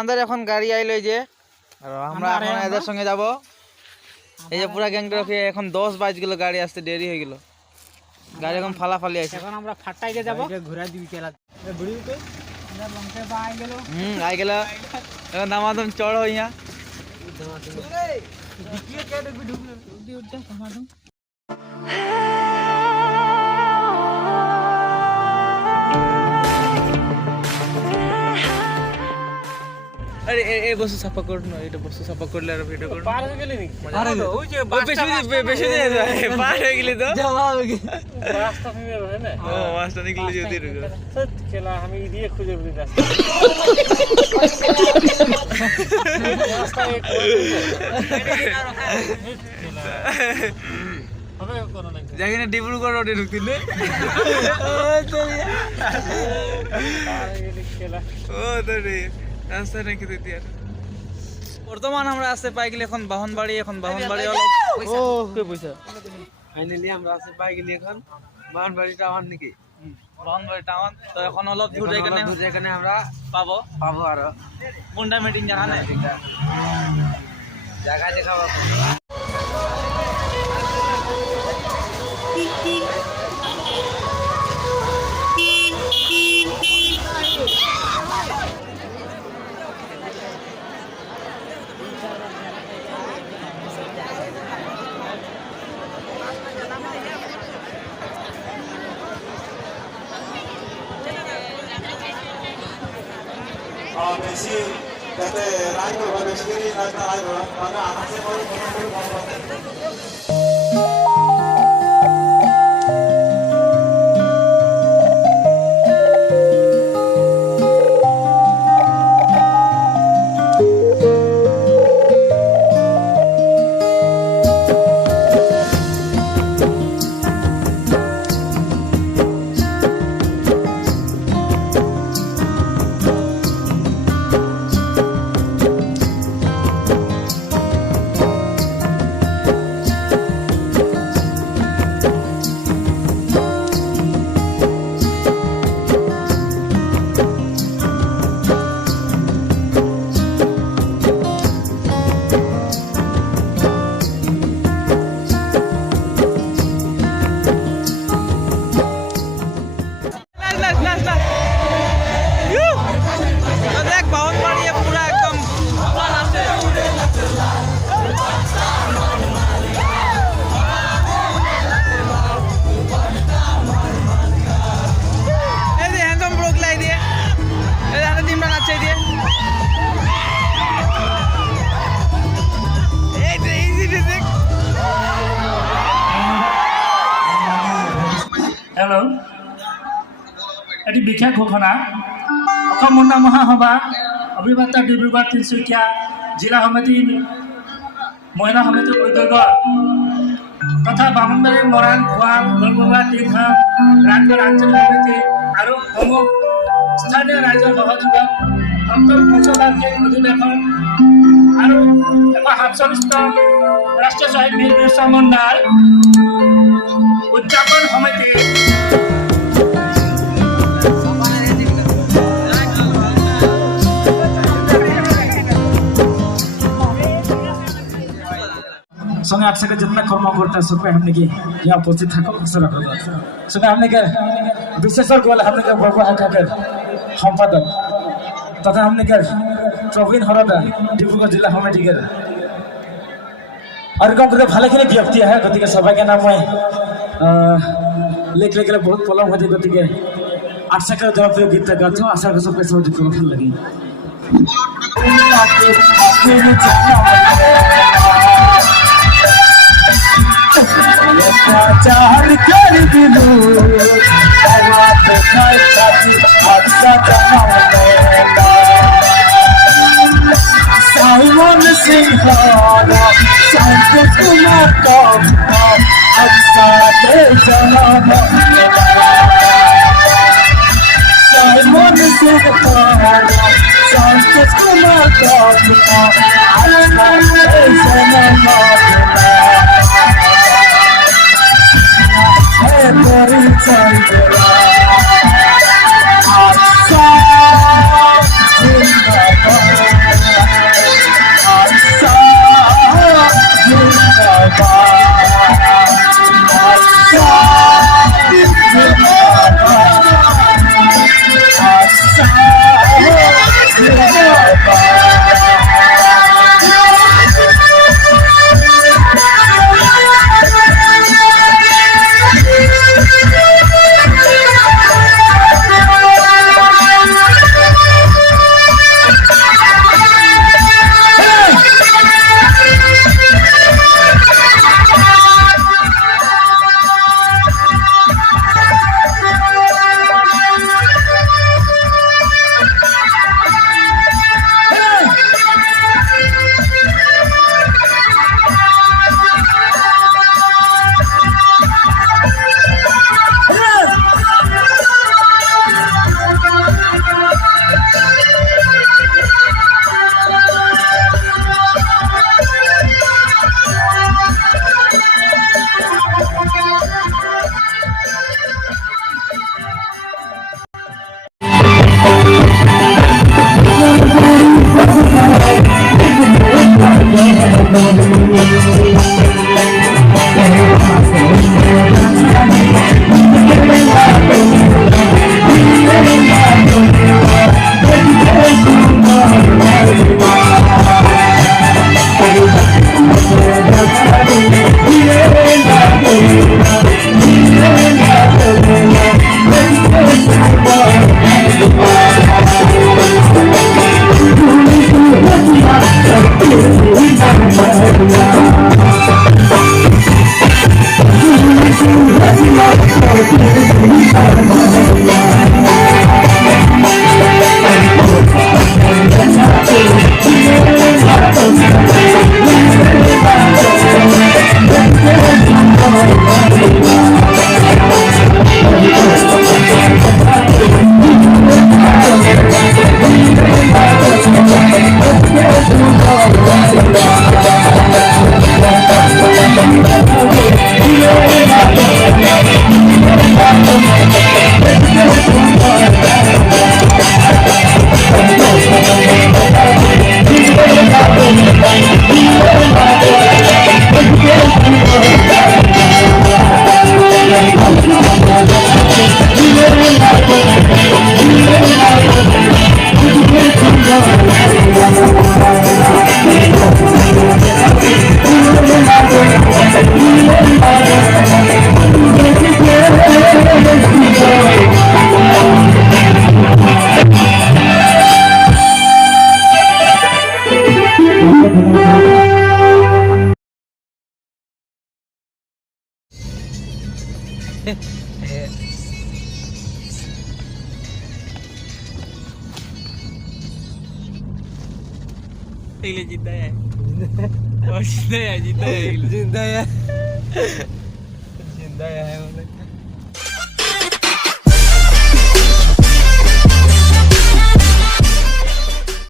আমাদের এখন গাড়ি আইলো যে আর আমরা এখন এদের সঙ্গে যাব। এই যে পুরা গ্যাংটা রকে এখন 10 বাজ গেল, গাড়ি আসতে দেরি হয়ে গেল, গাড়ি এখন ফালাফালি আছে। এখন আমরা ফাটাইতে যাব, ঘোরা দিবি কেলা বুড়ি কই না লঙ্কা বা আই গেল। আই গেল এখন দামাদম চড় হইয়া দিকিয়ে কে দেখবি ঢুকলো উঠি উঠতে দামাদম। আরে এই বসু সাফা কর না, এটা বসু সাফা করলে আর ভিডিও কর। পার হয়ে গেলি নি? আরে ওই যে বেশি দিয়ে যায়, পার হয়ে গেলি তো জমা হয়ে গেল। রাস্তা থেকে বের হয় না? ও রাস্তা নিকলে যদি রুকো সত কেলা আমি দিয়ে খুঁজে বুঝি রাস্তা। রাস্তা এক হবে কোন না জায়গা ডিব্রুগড় রোডে ঢুকতিলে। ও তো রে রাস্তা নাকি দিতে আর বর্তমান আমরা আসতে পাই গেলে এখন বাহনবাড়ি। এখন বাহনবাড়ি হলো ও কই পয়সা ফাইনালি আমরা আসতে পাই গেলি এখন বাহনবাড়ি টাউন নাকি বাহনবাড়ি টাউন। তো এখন অলপ দূর এখানে আমরা পাবো আর মুন্ডা মিটিং জানা নাই জায়গা দেখাবো। বেশি যাতে রায় করবা, বেশি দেরি রায় করবা মানে আকাশে করে হেল্ল', এটি বিশেষ ঘোষণা। অসম মুন্ডা মহাসভা অভিবাতা ডিব্ৰুগড় তিনিচুকীয়া জিলা সমিতি মহিলা সমিতিৰ উদ্যোগত তথা বামুণবাৰী মৰাণ খোৱাল নলবগা টিংহা ৰাজ্যৰ আঞ্চলিক সমিতি আৰু সমূহ স্থানীয় ৰাইজৰ সহযোগত অন্তৰ্বাৰ্ষিক অধিৱেশন আৰু 147তম ৰাষ্ট্ৰীয় শ্বহীদ বীৰ বিৰছা মুণ্ডাৰ উদযাপন সমিতি संगे आप सके जितना कर्म करते हैं सब हमने की यहाँ उपस्थित थाको अवसर रखा सुबह हमने के विशेषर गोल हमने के बाबू हाकर सम्पादक तथा हमने के प्रवीण हरदा डिब्रुगढ़ जिला समिति के और कम करते भाले खेले व्यक्ति है गति के सभा के नाम में लेख लेके बहुत पलम होती गति के आशा कर जनप्रिय गीत गाते आशा कर सबके सहयोग करो ভাল लगी चार कर दिलू बात खाई खाती अच्छा साइमन सिंहारा संतोष कुमार का अक्सर जनाना साइमन सिंहारा संतोष कुमार का अक्सर जनाना है परिचय तेरा Ile जिंदा है और जिंदा है जिंदा है जिंदा है